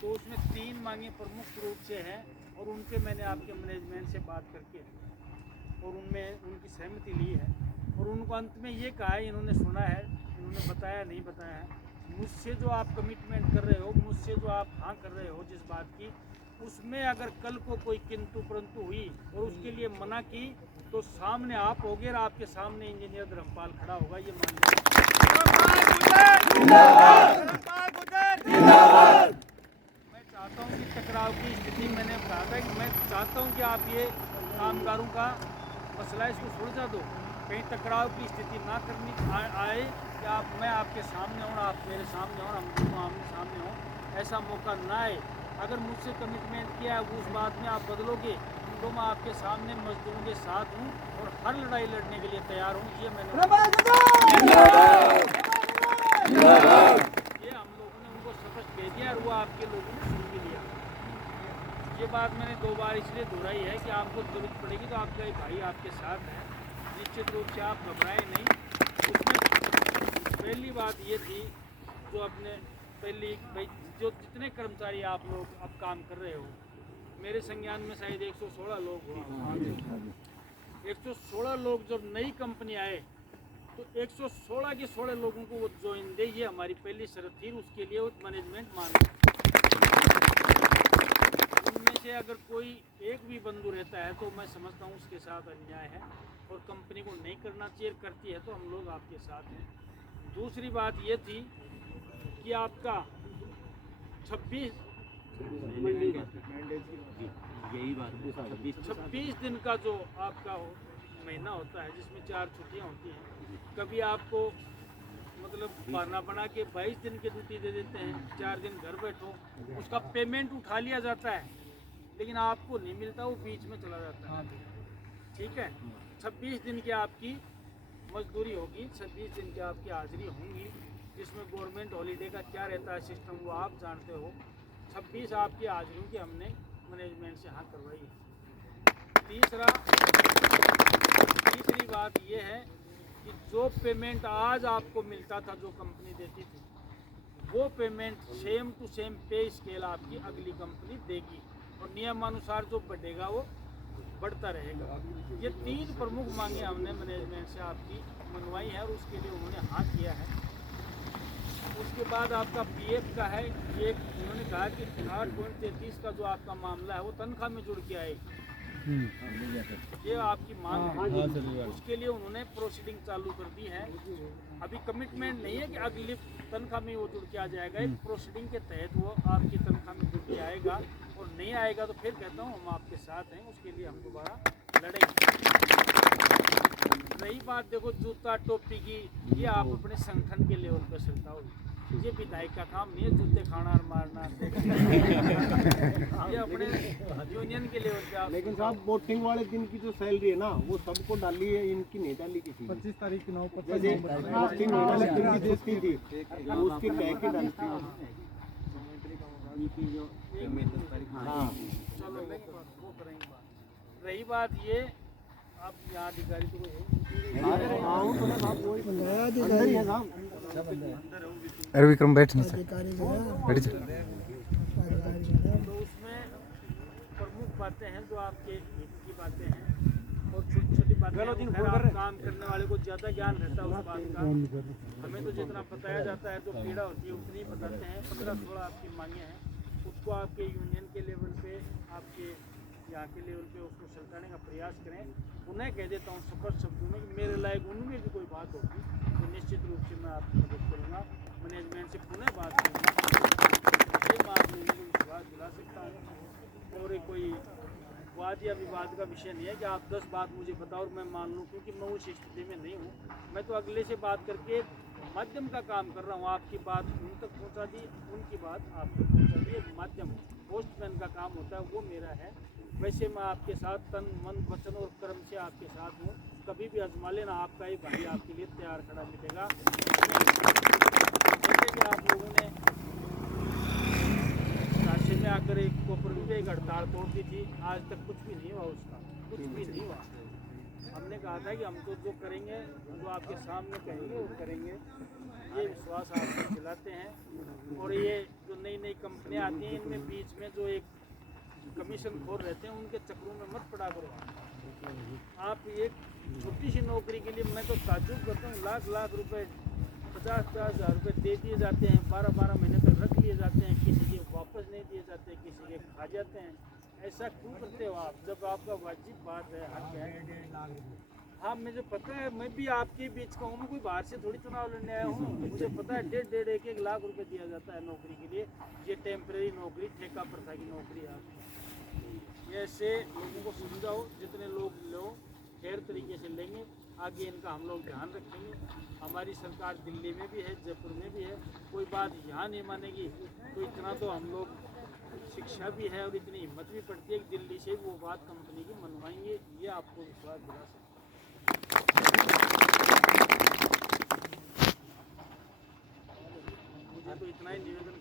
तो उसमें 3 मांगे प्रमुख रूप से हैं और उनके मैंने आपके मैनेजमेंट से बात करके और उनमें उनकी सहमति ली है और उनको अंत में ये कहा है, इन्होंने सुना है, इन्होंने बताया नहीं बताया है, मुझसे जो आप कमिटमेंट कर रहे हो, मुझसे जो आप हाँ कर रहे हो जिस बात की, उसमें अगर कल को कोई किंतु परंतु हुई और उसके लिए मना की तो सामने आप होगे और आपके सामने इंजीनियर धर्मपाल खड़ा होगा, ये मान मैं चाहता हूँ कि टकराव की स्थिति, मैंने कहा था कि मैं चाहता हूँ कि आप ये कामगारों का मसला इसको सुलझा दो, कहीं टकराव की स्थिति ना करनी आए कि मैं आपके सामने हूँ, आप मेरे सामने हो, हम दोनों आमने सामने हों, ऐसा मौका ना आए। अगर मुझसे कमिटमेंट किया है उस बात में आप बदलोगे तो मैं आपके सामने मजदूरों के साथ हूँ और हर लड़ाई लड़ने के लिए तैयार हूँ। ये मैंने ये हम लोगों ने उनको स्पष्ट कह दिया और वो आपके लोगों ने सुन भी लिया। ये बात मैंने 2 बार इसलिए दोहराई है कि आपको जरूरत पड़ेगी तो आपका एक भाई आपके साथ है, निश्चित रूप से आप घबराए नहीं। उसमें पहली बात ये थी जो अपने पहली भाई जो जितने कर्मचारी आप लोग अब काम कर रहे हो, मेरे संज्ञान में शायद 116 लोग हो, 116 लोग जब नई कंपनी आए तो 116 के 16 लोगों को वो ज्वाइन दे, ये हमारी पहली शर्त थी। उसके लिए वो मैनेजमेंट मान उनमें से अगर कोई एक भी बंधु रहता है तो मैं समझता हूँ उसके साथ अन्याय है और कंपनी को नहीं करना चाहिए, करती है तो हम लोग आपके साथ हैं। दूसरी बात ये थी कि आपका 26 दिन का जो आपका महीना होता है जिसमें 4 छुट्टियां होती हैं, कभी आपको मतलब बहाना बना के 22 दिन की ड्यूटी दे देते हैं, 4 दिन घर बैठो, उसका पेमेंट उठा लिया जाता है लेकिन आपको नहीं मिलता, वो बीच में चला जाता है। ठीक है, 26 दिन की आपकी मजदूरी होगी, 26 दिन की आपकी हाजिरी होंगी, जिसमें गवर्नमेंट हॉलीडे का क्या रहता है सिस्टम वो आप जानते हो। 26 आपकी हाजिरियों की हमने मैनेजमेंट से हाँ करवाई है। तीसरी बात ये है कि जो पेमेंट आज आपको मिलता था, जो कंपनी देती थी, वो payment same to same pay scale आपकी अगली कंपनी देगी और नियमानुसार जो बढ़ेगा वो बढ़ता रहेगा। ये 3 प्रमुख मांगे हमने मैनेजमेंट से आपकी मनवाई है और उसके लिए उन्होंने हाँ किया है। उसके बाद आपका पीएफ का है, ये उन्होंने कहा कि 8.33 का जो आपका मामला है वो तनख्वाह में जुड़ के आएगी, ये आपकी मांग है। उसके लिए उन्होंने प्रोसीडिंग चालू कर दी है। अभी कमिटमेंट नहीं है कि अगली तनख्वाह में वो जुड़ के आ जाएगा, एक प्रोसीडिंग के तहत वो आपकी तनख्वाह में जुड़ के आएगा और नहीं आएगा तो फिर कहता हूँ हम आपके साथ हैं, उसके लिए हम दोबारा लड़ेंगे। रही बात देखो जूता टोपी की, ये आप अपने संगठन के लेवल पर चलता हो, ये विधायक का काम नहीं है जूते खाना और मारना ये अपने यूनियन के लेवल पे आप। लेकिन साहब वोटिंग वाले दिन की जो सैलरी है ना वो सबको डाली है, इनकी नहीं डाली किसी 25 तारीख की 25 वोटिंग वाले दिन की छुट्टी थी उसकी कह के डालती है। हाँ चलो वो करेंगे बात। रही बात ये आप यहाँ अधिकारी तो अरे विक्रम बैठ नहीं सकते। तो उसमें प्रमुख बातें हैं जो आपके हित की बातें हैं और छोटी छोटी बातें हैं। काम करने वाले को ज़्यादा ज्ञान रहता है उस बात का, हमें तो जितना बताया जाता है जो पीड़ा होती है उतनी बताते हैं। 15-16 आपकी मांगे हैं, उसको आपके यूनियन के लेवल पे, आपके यहाँ के लेवल पे उसको सुलझाने का प्रयास करें। उन्हें कह देता हूँ स्पष्ट शब्दों में कि मेरे लायक उनमें भी कोई बात होगी तो निश्चित रूप से मैं आपकी मदद करूँगा, मैनेजमेंट से पुनः बात करूँगा, ये मैं आप लोगों को विश्वास दिला सकता हूँ। और कोई वाद या विवाद का विषय नहीं है कि आप 10 बात मुझे बताओ और मैं मान लूँ, क्योंकि मैं उस स्थिति में नहीं हूँ। मैं तो अगले से बात करके माध्यम का काम कर रहा हूँ, आपकी बात उन तक पहुँचा दी, उनकी बात आप तक पहुँचा दी, एक माध्यम पोस्टमैन का काम होता है वो मेरा है। वैसे मैं आपके साथ तन मन वचन और कर्म से आपके साथ हूँ, कभी भी आजमा लेना, आपका ही भाई आपके लिए तैयार खड़ा मिलेगा। जैसे कि आप लोगों ने राशि में आकर एक कोपरवी में एक हड़ताल तोड़ दी थी, आज तक कुछ भी नहीं हुआ, उसका कुछ भी नहीं हुआ। हमने कहा था कि हम तो जो करेंगे, जो आपके सामने कहेंगे वो करेंगे, ये विश्वास आपको दिलाते हैं। और ये जो नई नई कंपनी भरने आते हैं, इनमें बीच में जो एक कमीशन खोर रहते हैं उनके चक्रों में मत पड़ा करो। आप एक छोटी सी नौकरी के लिए मैं तो ताज्जुब करता हूँ, लाख लाख रुपए 50-50 हज़ार रुपये दे दिए जाते हैं, 12-12 महीने तक रख लिए जाते हैं, किसी के वापस नहीं दिए जाते, किसी के खा जाते हैं। ऐसा क्यों करते हो आप, जब आपका वाजिब बात है, हक है। हाँ मुझे पता है, मैं भी आपके बीच का हूँ, मैं कोई बाहर से थोड़ी चुनाव लड़ने आया हूँ। मुझे पता है 1.5 1 लाख रुपए दिया जाता है नौकरी के लिए। ये टेम्परेरी नौकरी, ठेका प्रथा की नौकरी है आपकी। ऐसे लोगों को समझाओ, जितने लोग लो फेयर तरीके से लेंगे। आगे इनका हम लोग ध्यान रखेंगे। हमारी सरकार दिल्ली में भी है, जयपुर में भी है, कोई बात यहाँ नहीं मानेगी तो इतना तो हम लोग शिक्षा भी है और इतनी हिम्मत भी पड़ती है कि दिल्ली से वो बात कंपनी की मनवाएंगे। ये आपको विश्वास दिला सकता हूँ। मुझे तो इतना ही निवेदन